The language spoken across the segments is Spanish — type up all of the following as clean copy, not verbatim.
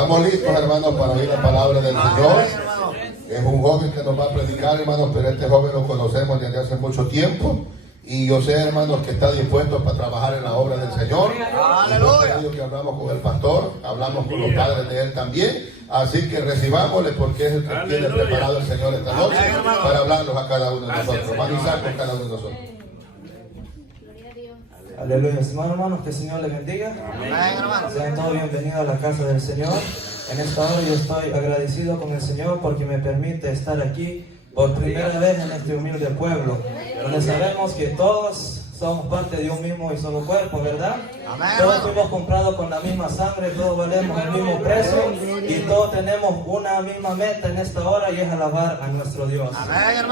Estamos listos, hermanos, para oír la palabra del Señor. Es un joven que nos va a predicar, hermanos, pero este joven lo conocemos desde hace mucho tiempo. Y yo sé, hermanos, que está dispuesto para trabajar en la obra del Señor. Aleluya. Que hablamos con el pastor, hablamos con los padres de él también. Así que recibámosle, porque es el que tiene preparado el Señor esta noche para hablarnos a cada uno de nosotros, humanizar con cada uno de nosotros. Aleluya, hermanos, que el Señor les bendiga. Sean todos bienvenidos a la casa del Señor. En esta hora yo estoy agradecido con el Señor porque me permite estar aquí por primera vez en este humilde pueblo, donde sabemos que todos somos parte de un mismo y solo cuerpo, ¿verdad? Todos fuimos comprados con la misma sangre, todos valemos el mismo precio y todos tenemos una misma meta en esta hora, y es alabar a nuestro Dios.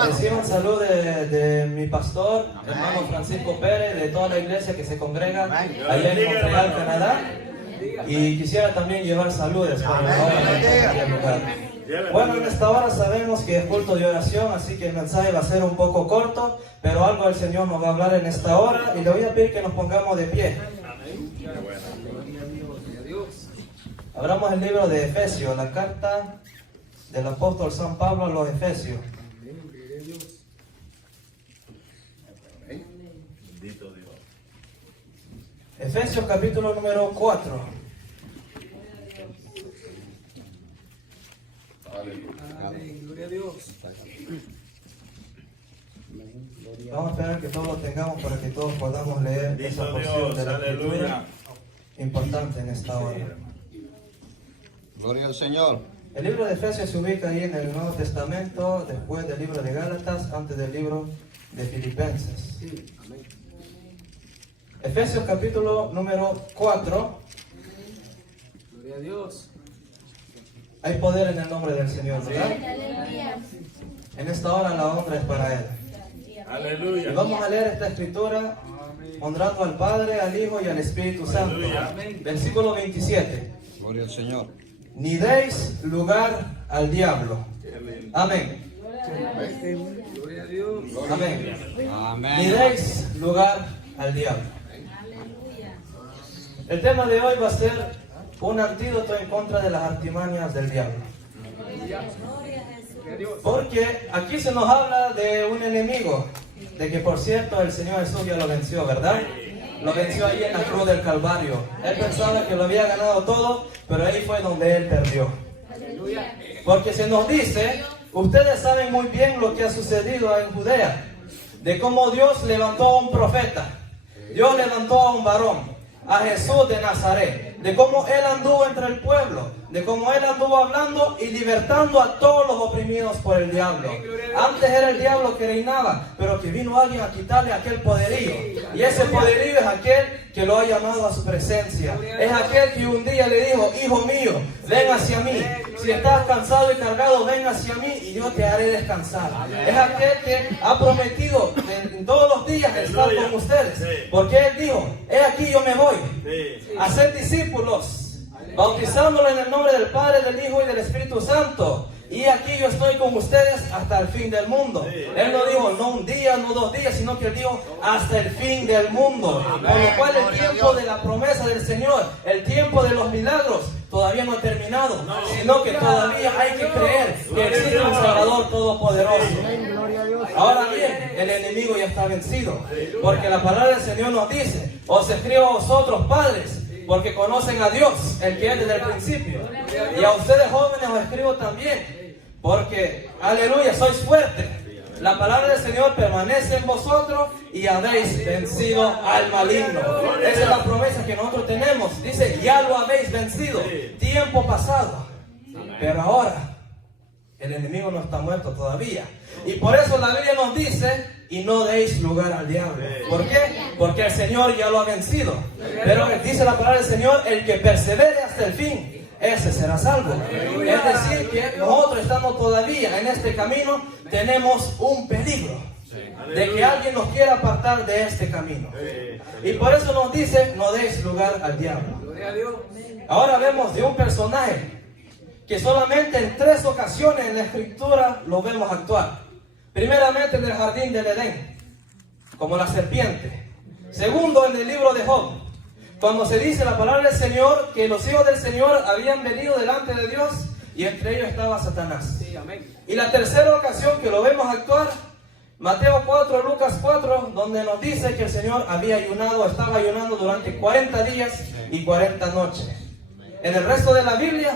Recibo un saludo de mi pastor, hermano Francisco Pérez, de toda la iglesia que se congrega allá en Montreal, Canadá. Y quisiera también llevar saludos para el lugar. Bueno, en esta hora sabemos que es culto de oración, así que el mensaje va a ser un poco corto, pero algo el Señor nos va a hablar en esta hora, y le voy a pedir que nos pongamos de pie. Abramos el libro de Efesios, la carta del apóstol San Pablo a los Efesios. Efesios capítulo número 4. Amén. Gloria a Dios. Vamos a esperar que todos lo tengamos para que todos podamos leer esa porción de la Escritura importante en esta hora. Gloria al Señor. El libro de Efesios se ubica ahí en el Nuevo Testamento, después del libro de Gálatas, antes del libro de Filipenses. Efesios capítulo número 4. Gloria a Dios. Hay poder en el nombre del Señor, ¿verdad? En esta hora la honra es para Él. Aleluya. Y vamos a leer esta escritura honrando al Padre, al Hijo y al Espíritu Santo. Versículo 27. Gloria al Señor. Ni deis lugar al diablo. Amén. Gloria a Dios. Amén. Amén. Ni deis lugar al diablo. El tema de hoy va a ser un antídoto en contra de las artimañas del diablo. Porque aquí se nos habla de un enemigo, de que por cierto el Señor Jesús ya lo venció, ¿verdad? Lo venció ahí en la cruz del Calvario. Él pensaba que lo había ganado todo, pero ahí fue donde él perdió. Porque se nos dice, ustedes saben muy bien lo que ha sucedido en Judea, de cómo Dios levantó a un profeta, Dios levantó a un varón, a Jesús de Nazaret, de cómo Él anduvo entre el pueblo, de cómo Él anduvo hablando y libertando a todos los oprimidos por el diablo. Antes era el diablo que reinaba, pero que vino alguien a quitarle aquel poderío. Y ese poderío es aquel que lo ha llamado a su presencia. Es aquel que un día le dijo, hijo mío, ven hacia mí. Si estás cansado y cargado, ven hacia mí y yo te haré descansar. Es aquel que ha prometido en todos los días estar con ustedes. Porque Él dijo, he aquí yo me voy a ser discípulos, bautizándolo en el nombre del Padre, del Hijo y del Espíritu Santo. Y aquí yo estoy con ustedes hasta el fin del mundo. Él no dijo, no un día, no 2 días, sino que Él dijo, hasta el fin del mundo. Por lo cual el tiempo de la promesa del Señor, el tiempo de los milagros, todavía no ha terminado, sino que todavía hay que creer que existe un Salvador Todopoderoso. Ahora bien, el enemigo ya está vencido, porque la palabra del Señor nos dice, os escribo a vosotros, padres, porque conocen a Dios, el que es desde el principio. Y a ustedes jóvenes os escribo también, porque, aleluya, sois fuertes. La palabra del Señor permanece en vosotros y habéis vencido al maligno. Esa es la promesa que nosotros tenemos. Dice, ya lo habéis vencido. Tiempo pasado. Pero ahora, el enemigo no está muerto todavía. Y por eso la Biblia nos dice, y no deis lugar al diablo. ¿Por qué? Porque el Señor ya lo ha vencido. Pero dice la palabra del Señor, el que persevere hasta el fin, ese será salvo. Es decir, que nosotros estamos todavía en este camino, tenemos un peligro de que alguien nos quiera apartar de este camino. Y por eso nos dice, no deis lugar al diablo. Ahora vemos de un personaje que solamente en 3 ocasiones en la Escritura lo vemos actuar. Primeramente en el jardín del Edén, como la serpiente. Segundo en el libro de Job, Cuando se dice la palabra del Señor, que los hijos del Señor habían venido delante de Dios y entre ellos estaba Satanás. Y la tercera ocasión que lo vemos actuar, Mateo 4, Lucas 4, donde nos dice que el Señor estaba ayunando durante 40 días y 40 noches. En el resto de la Biblia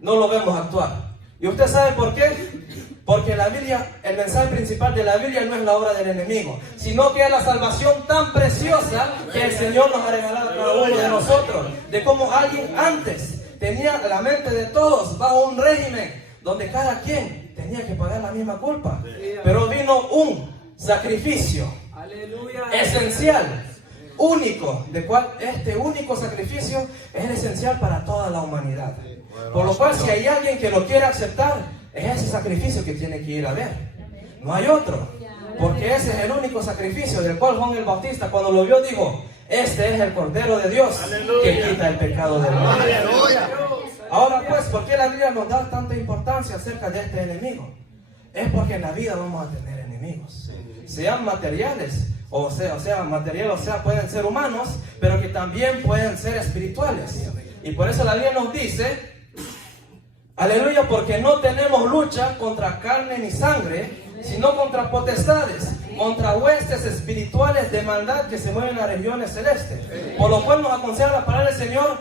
no lo vemos actuar. ¿Y usted sabe por qué? Porque la Biblia, el mensaje principal de la Biblia no es la obra del enemigo, sino que es la salvación tan preciosa que el Señor nos ha regalado a cada uno de nosotros. De cómo alguien antes tenía la mente de todos bajo un régimen donde cada quien tenía que pagar la misma culpa. Pero vino un sacrificio esencial, único, de cual este único sacrificio es esencial para toda la humanidad. Por lo cual, si hay alguien que lo quiere aceptar, es ese sacrificio que tiene que ir a ver. No hay otro. Porque ese es el único sacrificio del cual Juan el Bautista, cuando lo vio, dijo: este es el Cordero de Dios que quita el pecado del mundo. Ahora pues, ¿por qué la Biblia nos da tanta importancia acerca de este enemigo? Es porque en la vida vamos a tener enemigos. Sean materiales, o sea, pueden ser humanos, pero que también pueden ser espirituales. Y por eso la Biblia nos dice, aleluya, porque no tenemos lucha contra carne ni sangre, sino contra potestades, contra huestes espirituales de maldad que se mueven en las regiones celestes. Por lo cual nos aconseja la palabra del Señor: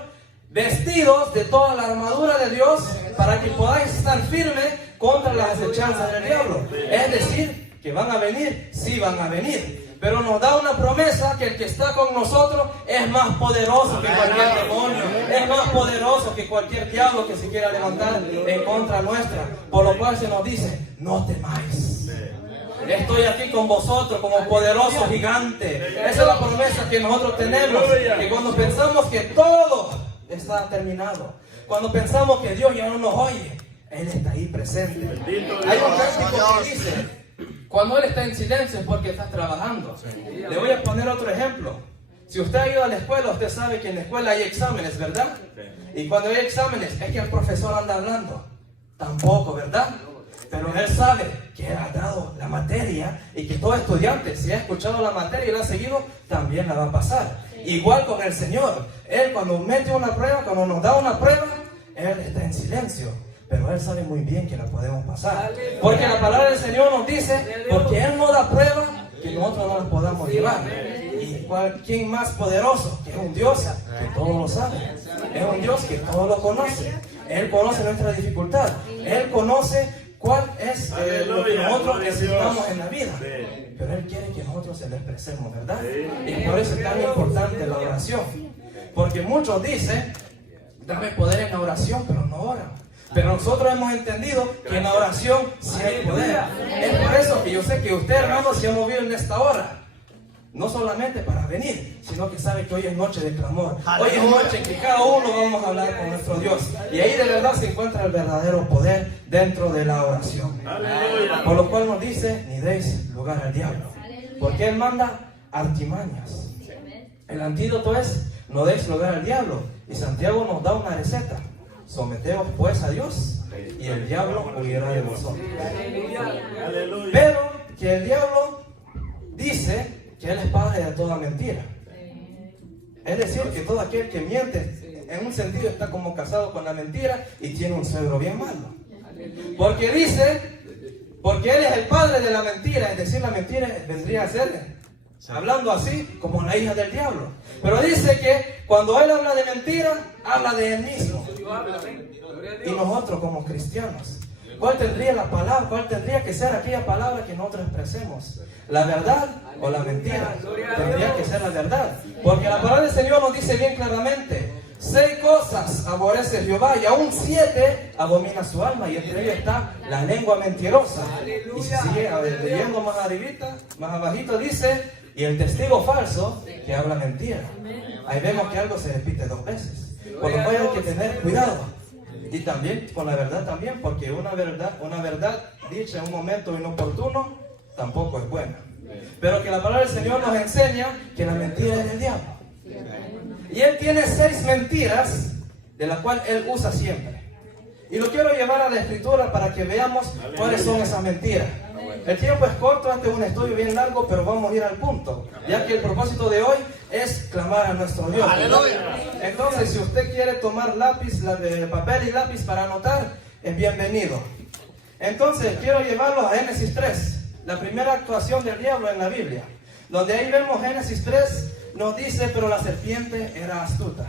vestidos de toda la armadura de Dios, para que podáis estar firmes contra las acechanzas del diablo. Es decir, que van a venir, sí van a venir. Pero nos da una promesa que el que está con nosotros es más poderoso que cualquier demonio, es más poderoso que cualquier diablo que se quiera levantar en contra nuestra. Por lo cual se nos dice: no temáis. Estoy aquí con vosotros como poderoso gigante. Esa es la promesa que nosotros tenemos. Que cuando pensamos que todo está terminado, cuando pensamos que Dios ya no nos oye, Él está ahí presente. Hay un cántico que dice: cuando Él está en silencio es porque estás trabajando. Le voy a poner otro ejemplo. Si usted ha ido a la escuela, usted sabe que en la escuela hay exámenes, ¿verdad? Y cuando hay exámenes es que el profesor anda hablando. Tampoco, ¿verdad? Pero él sabe que él ha dado la materia y que todo estudiante, si ha escuchado la materia y la ha seguido, también la va a pasar. Igual con el Señor. Él cuando mete una prueba, cuando nos da una prueba, Él está en silencio. Pero Él sabe muy bien que la podemos pasar. Porque la palabra del Señor nos dice: porque Él no da prueba que nosotros no la podamos llevar. ¿Y quién más poderoso? Que es un Dios que todo lo sabe. Es un Dios que todo lo conoce. Él conoce nuestra dificultad. Él conoce cuál es lo que nosotros necesitamos en la vida. Pero Él quiere que nosotros se lo expresemos, ¿verdad? Y por eso es tan importante la oración. Porque muchos dicen: dame poder en la oración, pero no oran. Pero nosotros hemos entendido que en la oración sí hay poder. Es por eso que yo sé que usted, hermano, se ha movido en esta hora. No solamente para venir, sino que sabe que hoy es noche de clamor. Hoy es noche en que cada uno vamos a hablar con nuestro Dios. Y ahí de verdad se encuentra el verdadero poder dentro de la oración. Por lo cual nos dice: ni deis lugar al diablo. Porque Él manda artimañas. El antídoto es: no deis lugar al diablo. Y Santiago nos da una receta: someteos pues a Dios y el diablo huirá de vosotros. Pero que el diablo dice que Él es padre de toda mentira. Es decir, que todo aquel que miente, en un sentido, está como casado con la mentira y tiene un suegro bien malo. Porque dice, porque Él es el padre de la mentira, es decir, la mentira vendría a ser, hablando así, como la hija del diablo. Pero dice que cuando Él habla de mentira, habla de Él mismo. Y nosotros como cristianos, ¿cuál tendría la palabra? ¿Cuál tendría que ser aquella palabra que nosotros expresemos? ¿La verdad o la mentira? Tendría que ser la verdad. Porque la palabra del Señor nos dice bien claramente: 6 cosas aborrece Jehová y aún 7 abomina su alma. Y entre ellas está la lengua mentirosa. Y si sigue leyendo más arribita, más abajito dice: y el testigo falso que habla mentira. Ahí vemos que algo se repite 2 veces. Por lo cual hay que tener cuidado. Y también con la verdad también, porque una verdad dicha en un momento inoportuno tampoco es buena. Pero que la palabra del Señor nos enseña que la mentira es del diablo. Y Él tiene 6 mentiras de las cuales Él usa siempre. Y lo quiero llevar a la escritura para que veamos cuáles son esas mentiras. El tiempo es corto, este es un estudio bien largo, pero vamos a ir al punto. Ya que el propósito de hoy es clamar a nuestro Dios. Entonces, si usted quiere tomar papel y lápiz para anotar, es bienvenido. Entonces, quiero llevarlos a Génesis 3, la primera actuación del diablo en la Biblia, donde ahí vemos Génesis 3, nos dice, pero la serpiente era astuta.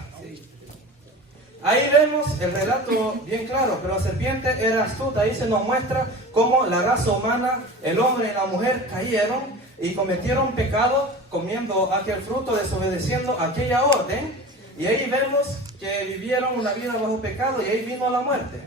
Ahí vemos el relato bien claro, pero la serpiente era astuta. Ahí se nos muestra cómo la raza humana, el hombre y la mujer cayeron y cometieron pecado comiendo aquel fruto, desobedeciendo aquella orden. Y ahí vemos que vivieron una vida bajo pecado y ahí vino la muerte.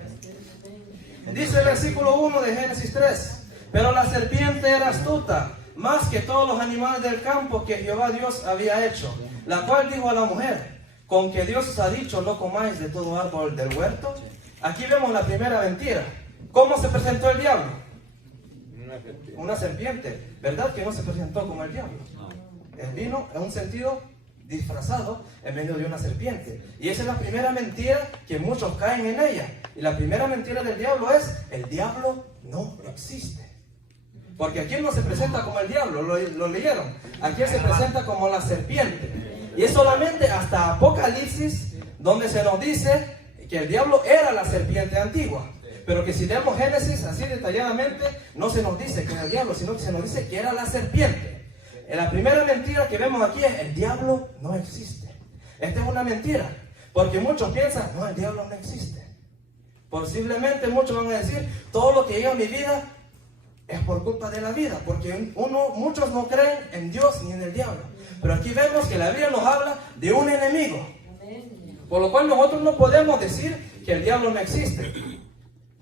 Dice el versículo 1 de Génesis 3, pero la serpiente era astuta, más que todos los animales del campo que Jehová Dios había hecho, la cual dijo a la mujer, con que Dios os ha dicho, no comáis de todo árbol del huerto. Aquí vemos la primera mentira. ¿Cómo se presentó el diablo? Una serpiente. ¿Verdad que no se presentó como el diablo? Él vino en un sentido disfrazado en medio de una serpiente. Y esa es la primera mentira que muchos caen en ella. Y la primera mentira del diablo es, el diablo no existe. Porque aquí no se presenta como el diablo, lo leyeron. Aquí se presenta como la serpiente. Y es solamente hasta Apocalipsis donde se nos dice que el diablo era la serpiente antigua. Pero que si leemos Génesis así detalladamente, no se nos dice que era el diablo, sino que se nos dice que era la serpiente. La primera mentira que vemos aquí es, el diablo no existe. Esta es una mentira, porque muchos piensan, no, el diablo no existe. Posiblemente muchos van a decir, todo lo que llega a mi vida es por culpa de la vida, porque muchos no creen en Dios ni en el diablo. Pero aquí vemos que la Biblia nos habla de un enemigo, por lo cual nosotros no podemos decir que el diablo no existe.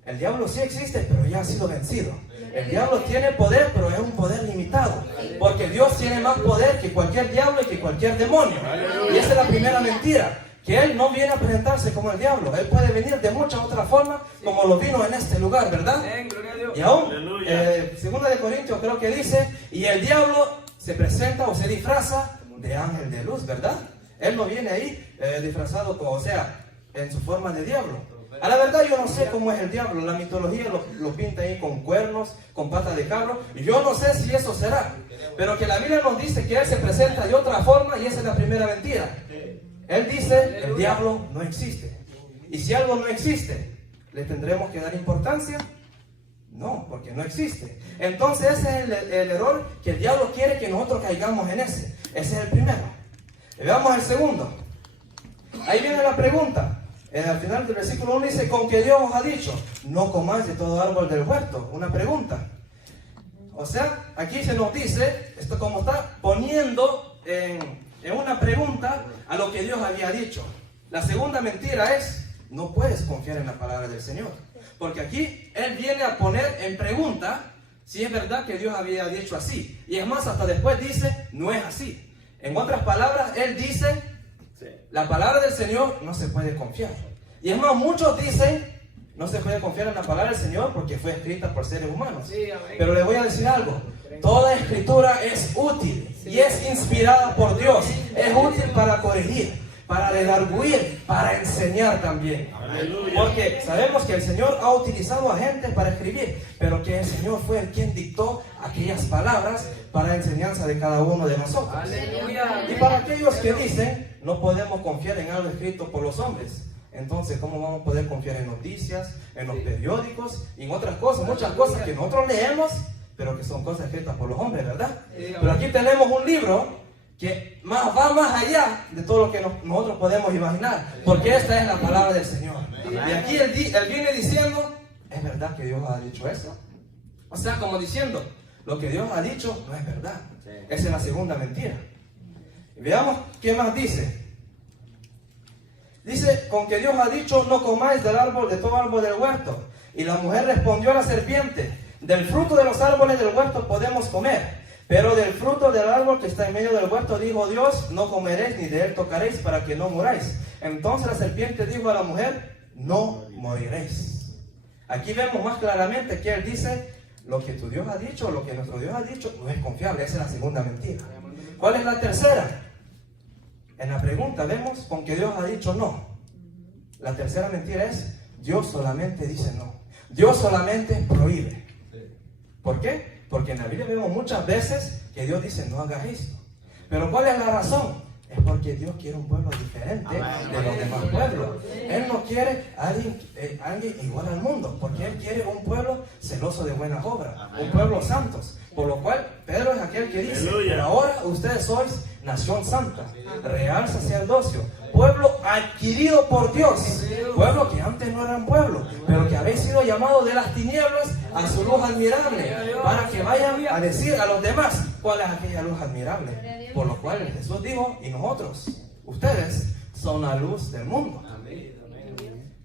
El diablo sí existe, pero ya ha sido vencido. El diablo tiene poder, pero es un poder limitado, porque Dios tiene más poder que cualquier diablo y que cualquier demonio. Y esa es la primera mentira, que Él no viene a presentarse como el diablo. Él puede venir de muchas otras formas, como lo vino en este lugar, ¿verdad? Y aún, 2 de Corintios creo que dice, y el diablo se presenta o se disfraza de ángel de luz, ¿verdad? Él no viene ahí disfrazado, en su forma de diablo. A la verdad yo no sé cómo es el diablo. La mitología lo pinta ahí con cuernos, con patas de cabro, y yo no sé si eso será. Pero que la Biblia nos dice que Él se presenta de otra forma, y esa es la primera mentira. Él dice, el diablo no existe. Y si algo no existe, ¿le tendremos que dar importancia? No, porque no existe. Entonces ese es el error que el diablo quiere que nosotros caigamos en ese. Ese es el primero. Veamos el segundo. Ahí viene la pregunta. Al final del versículo 1 dice, con que Dios os ha dicho, no comáis de todo árbol del huerto. Una pregunta. O sea, aquí se nos dice, esto como está poniendo en una pregunta a lo que Dios había dicho. La segunda mentira es, no puedes confiar en la palabra del Señor. Porque aquí Él viene a poner en pregunta si es verdad que Dios había dicho así. Y es más, hasta después dice, no es así. En otras palabras, Él dice, la palabra del Señor no se puede confiar. Y es más, muchos dicen, no se puede confiar en la palabra del Señor porque fue escrita por seres humanos. Pero les voy a decir algo, toda escritura es útil y es inspirada por Dios. Es útil para corregir, para redarguir, para enseñar también. Porque sabemos que el Señor ha utilizado a gente para escribir, pero que el Señor fue el quien dictó aquellas palabras para enseñanza de cada uno de nosotros. Y para aquellos que dicen, no podemos confiar en algo escrito por los hombres, entonces ¿cómo vamos a poder confiar en noticias, en los periódicos y en otras cosas? Muchas cosas que nosotros leemos, pero que son cosas escritas por los hombres, ¿verdad? Pero aquí tenemos un libro que va más allá de todo lo que nosotros podemos imaginar, porque esta es la palabra del Señor. Y aquí él viene diciendo, ¿es verdad que Dios ha dicho eso? O sea, como diciendo, lo que Dios ha dicho no es verdad. Esa es la segunda mentira. Y veamos qué más dice. Dice, con que Dios ha dicho, no comáis de todo árbol del huerto. Y la mujer respondió a la serpiente, del fruto de los árboles del huerto podemos comer, pero del fruto del árbol que está en medio del huerto, dijo Dios, no comeréis ni de él tocaréis para que no muráis. Entonces la serpiente dijo a la mujer, no moriréis. Aquí vemos más claramente que Él dice, lo que tu Dios ha dicho, lo que nuestro Dios ha dicho, no es confiable. Esa es la segunda mentira. ¿Cuál es la tercera? En la pregunta vemos con que Dios ha dicho no. La tercera mentira es, Dios solamente dice no. Dios solamente prohíbe. ¿Por qué? Porque en la Biblia vemos muchas veces que Dios dice, no hagas esto. Pero ¿cuál es la razón? es porque Dios quiere un pueblo diferente de los demás pueblos. Él no quiere alguien igual al mundo, porque Él quiere un pueblo celoso de buenas obras, un pueblo santos. Por lo cual, Pedro es aquel que dice, por ahora ustedes sois nación santa, real sacerdocio, pueblo adquirido por Dios, pueblo que antes no eran pueblo, pero que habéis sido llamados de las tinieblas a su luz admirable, para que vayan a decir a los demás cuál es aquella luz admirable. Por lo cual Jesús dijo, y nosotros, ustedes son la luz del mundo.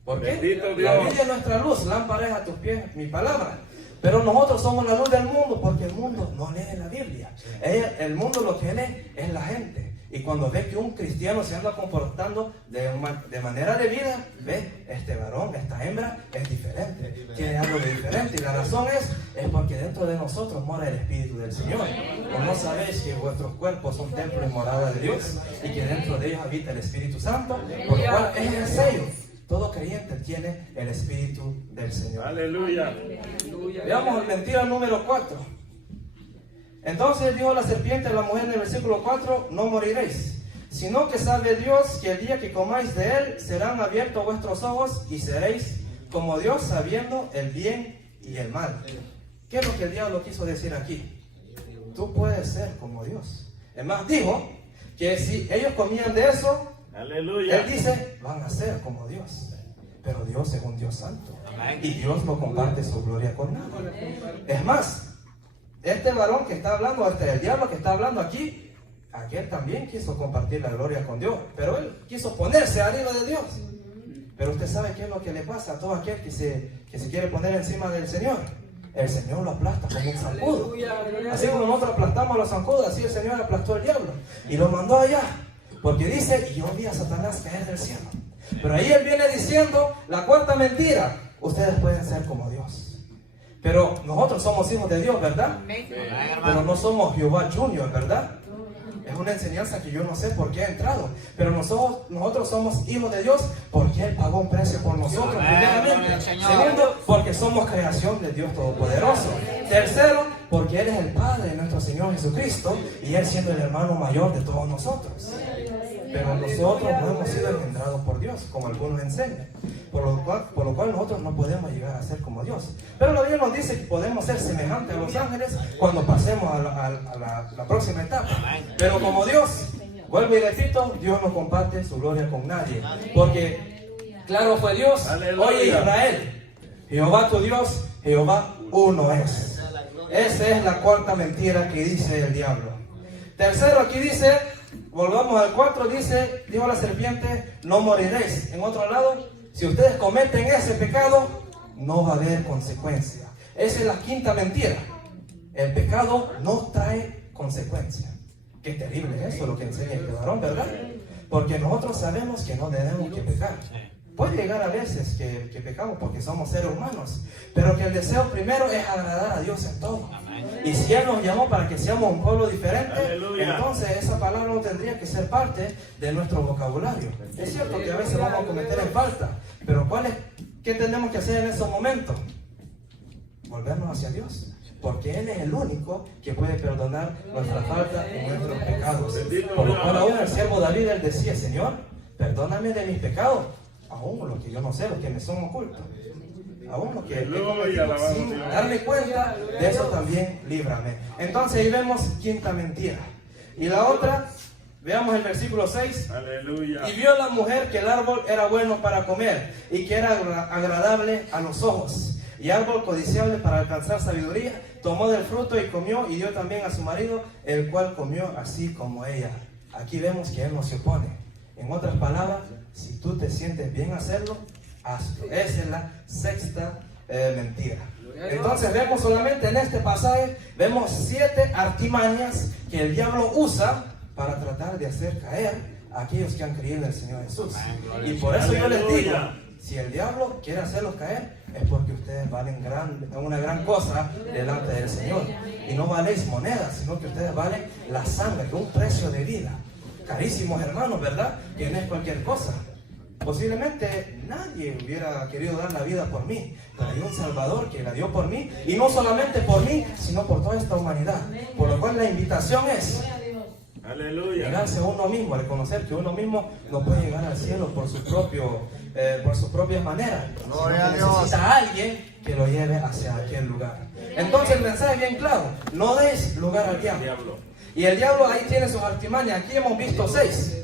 ¿Por qué? La Biblia es nuestra luz, lámpara es a tus pies mi palabra. Pero nosotros somos la luz del mundo, porque el mundo no lee la Biblia. El mundo lo que lee es la gente. Y cuando ve que un cristiano se anda comportando de manera de vida, ve, este varón, esta hembra es diferente, tiene algo de diferente. Y la razón es porque dentro de nosotros mora el Espíritu del Señor. ¿O no sabéis que vuestros cuerpos son templo y morada de Dios? Y que dentro de ellos habita el Espíritu Santo, por lo cual es el sello. Todo creyente tiene el Espíritu del Señor. Aleluya. Veamos mentira número 4. Entonces dijo la serpiente a la mujer en el versículo 4, no moriréis, sino que sabe Dios que el día que comáis de él serán abiertos vuestros ojos y seréis como Dios, sabiendo el bien y el mal. ¿Qué es lo que el diablo quiso decir aquí? Tú puedes ser como Dios. Es más, dijo que si ellos comían de eso, aleluya, él dice, van a ser como Dios. Pero Dios es un Dios santo. Y Dios no comparte su gloria con nadie. Es más, este varón que está hablando, el diablo que está hablando aquí, aquel también quiso compartir la gloria con Dios. Pero él quiso ponerse arriba de Dios. Pero usted sabe qué es lo que le pasa a todo aquel que se quiere poner encima del Señor. El Señor lo aplasta como un zancudo. Así como nosotros aplastamos a los zancudos, así el Señor aplastó al diablo. Y lo mandó allá. Porque dice, y yo vi a Satanás caer del cielo. Pero ahí él viene diciendo la cuarta mentira. Ustedes pueden ser como Dios. Pero nosotros somos hijos de Dios, ¿verdad? Pero no somos Jehová Junior, ¿verdad? Es una enseñanza que yo no sé por qué he entrado. Pero nosotros somos hijos de Dios porque Él pagó un precio por nosotros, primeramente. Segundo, porque somos creación de Dios Todopoderoso. Tercero, porque Él es el Padre de nuestro Señor Jesucristo y Él siendo el hermano mayor de todos nosotros. Pero nosotros no hemos sido engendrados por Dios, como algunos enseñan. Por lo cual nosotros no podemos llegar a ser como Dios. Pero la Biblia nos dice que podemos ser semejantes a los ángeles cuando pasemos a la próxima etapa. Pero como Dios, vuelvo y repito, Dios no comparte su gloria con nadie. Porque claro fue Dios, oye Israel, Jehová tu Dios, Jehová uno es. Esa es la cuarta mentira que dice el diablo. Tercero, aquí dice, volvamos al 4, dice, dijo la serpiente, no moriréis. En otro lado, si ustedes cometen ese pecado, no va a haber consecuencia. Esa es la quinta mentira. El pecado no trae consecuencia. Qué terrible es eso lo que enseña el varón, ¿verdad? Porque nosotros sabemos que no debemos que pecar. Puede llegar a veces que pecamos porque somos seres humanos, pero que el deseo primero es agradar a Dios en todo. Y si Él nos llamó para que seamos un pueblo diferente, entonces esa palabra no tendría que ser parte de nuestro vocabulario. Es cierto que a veces vamos a cometer en falta, pero ¿qué tenemos que hacer en esos momentos? Volvernos hacia Dios, porque Él es el único que puede perdonar nuestra falta y nuestros pecados. Por lo cual aún el siervo David, él decía, Señor, perdóname de mis pecados, aún los que yo no sé, los que me son ocultos. Aún lo que sin darme cuenta, de eso también líbrame. Entonces ahí vemos quinta mentira. Y la otra, veamos el versículo 6. Aleluya. Y vio la mujer que el árbol era bueno para comer y que era agradable a los ojos y árbol codiciable para alcanzar sabiduría. Tomó del fruto y comió y dio también a su marido, el cual comió así como ella. Aquí vemos que Él no se opone. En otras palabras, si tú te sientes bien hacerlo, hazlo. Esa es la sexta mentira. Entonces vemos solamente en este pasaje, vemos 7 artimañas que el diablo usa para tratar de hacer caer a aquellos que han creído en el Señor Jesús. Y por eso yo les digo, si el diablo quiere hacerlos caer, es porque ustedes valen una gran cosa delante del Señor. Y no valéis monedas, sino que ustedes valen la sangre, que es un precio de vida. Carísimos hermanos, ¿verdad? Que no es cualquier cosa. Posiblemente nadie hubiera querido dar la vida por mí, pero hay un Salvador que la dio por mí, y no solamente por mí, sino por toda esta humanidad. Por lo cual la invitación es, Aleluya. Negarse a uno mismo, reconocer que uno mismo no puede llegar al cielo por sus propias maneras. Gloria a Sino que Dios. necesita a alguien que lo lleve hacia aquel lugar. Entonces el mensaje es bien claro: no des lugar al diablo. Y el diablo ahí tiene sus artimañas. Aquí hemos visto 6.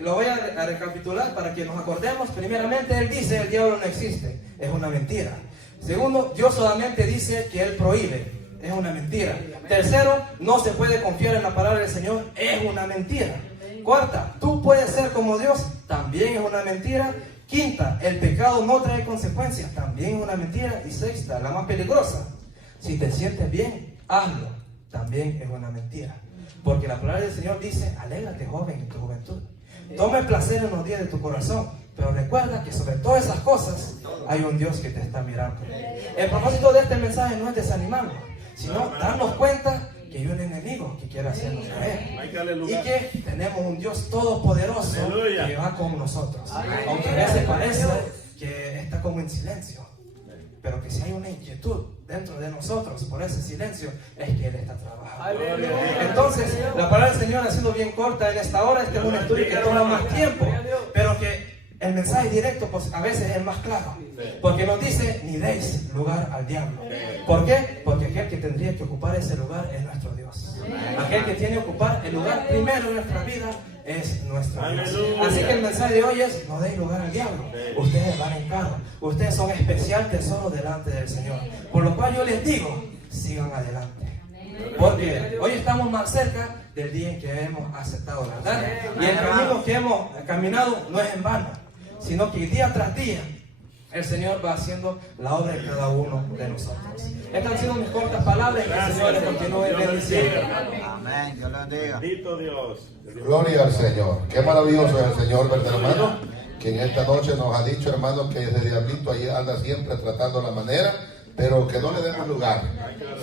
Lo voy a recapitular para que nos acordemos. Primeramente, él dice: el diablo no existe, es una mentira. Segundo, Dios solamente dice que él prohíbe, es una mentira. Tercero, no se puede confiar en la palabra del Señor, es una mentira. Cuarta, tú puedes ser como Dios, también es una mentira. Quinta, el pecado no trae consecuencias, también es una mentira. Y sexta, la más peligrosa: si te sientes bien, hazlo, también es una mentira. Porque la palabra del Señor dice: alégrate, joven, en tu juventud. Tome placer en los días de tu corazón, pero recuerda que sobre todas esas cosas hay un Dios que te está mirando. El propósito de este mensaje no es desanimarnos, sino darnos cuenta que hay un enemigo que quiere hacernos caer. Y que tenemos un Dios todopoderoso que va con nosotros. Aunque a veces parece que está como en silencio, pero que si hay una inquietud dentro de nosotros por ese silencio, es que Él está trabajando. Entonces, la palabra del Señor ha sido bien corta en esta hora. Este es un estudio que toma más tiempo, pero que el mensaje directo pues a veces es más claro, porque nos dice: ni deis lugar al diablo. ¿Por qué? Porque aquel que tendría que ocupar ese lugar es nuestro Dios. Aquel que tiene que ocupar el lugar primero en nuestra vida es nuestro Dios. Así que el mensaje de hoy es: no deis lugar al diablo. Ustedes van en carro, ustedes son especial tesoro delante del Señor. Por lo cual yo les digo: sigan adelante, porque hoy estamos más cerca del día en que hemos aceptado la verdad. Y el camino que hemos caminado no es en vano, sino que día tras día el Señor va haciendo la obra en cada uno de nosotros. Estas han sido mis cortas palabras, y que el Señor les continúe bendiciendo. Amén. Dios le bendiga. Bendito Dios. Gloria al Señor. Qué maravilloso es el Señor, ¿verdad, hermano? Que en esta noche nos ha dicho, hermano, que ese diablito ahí anda siempre tratando la manera, pero que no le demos lugar.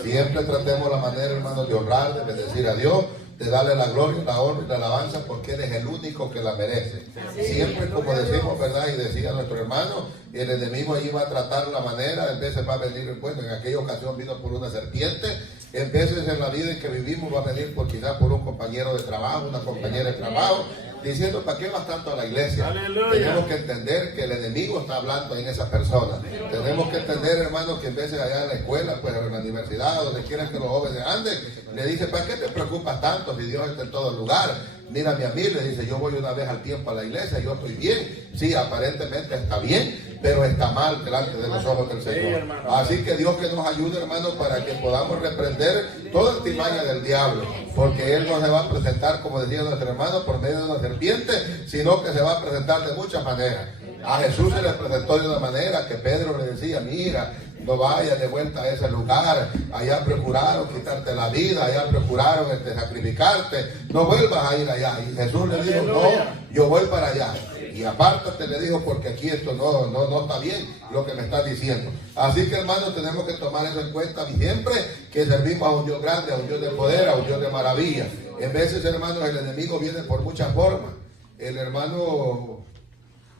Siempre tratemos la manera, hermano, de honrar, de bendecir a Dios, de darle la gloria, la honra y la alabanza, porque Él es el único que la merece. Siempre, como decimos, ¿verdad? Y decía nuestro hermano, el enemigo allí va a tratar la manera, en veces va a venir, bueno, en aquella ocasión vino por una serpiente, en veces en la vida en que vivimos va a venir por quizás por un compañero de trabajo, una compañera de trabajo, diciendo: ¿para qué vas tanto a la iglesia? Aleluya. Tenemos que entender que el enemigo está hablando en esa persona. Tenemos que entender, hermanos, que en veces allá en la escuela, pues en la universidad, donde quieran que los jóvenes anden, le dice: ¿para qué te preocupas tanto si Dios está en todo lugar? Mírame a mí, le dice: yo voy una vez al tiempo a la iglesia, yo estoy bien. Sí, aparentemente está bien, pero está mal delante de los ojos del Señor. Así que Dios que nos ayude, hermanos, para que podamos reprender toda artimaña del diablo, porque Él no se va a presentar, como decía nuestro hermano, por medio de una serpiente, sino que se va a presentar de muchas maneras. A Jesús se le presentó de una manera que Pedro le decía: mira, no vayas de vuelta a ese lugar, allá procuraron quitarte la vida, allá procuraron sacrificarte, no vuelvas a ir allá. Y Jesús le dijo: no, yo voy para allá. Y apártate, le dijo, porque aquí esto no está bien lo que me estás diciendo. Así que, hermanos, tenemos que tomar eso en cuenta siempre que servimos a un Dios grande, a un Dios de poder, a un Dios de maravilla. En veces, hermanos, el enemigo viene por muchas formas. El hermano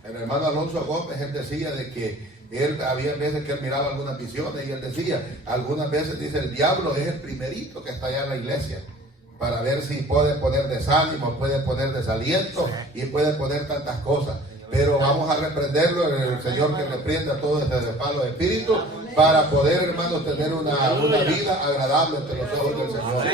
Alonso Gómez, él decía de que había veces que él miraba algunas visiones y él decía, algunas veces dice: el diablo es el primerito que está allá en la iglesia, para ver si puede poner desánimo, puede poner desaliento y puede poner tantas cosas. Pero vamos a reprenderlo, el Señor que reprenda todo ese desfalo de espíritu, para poder, hermanos, tener una vida agradable ante los ojos del Señor.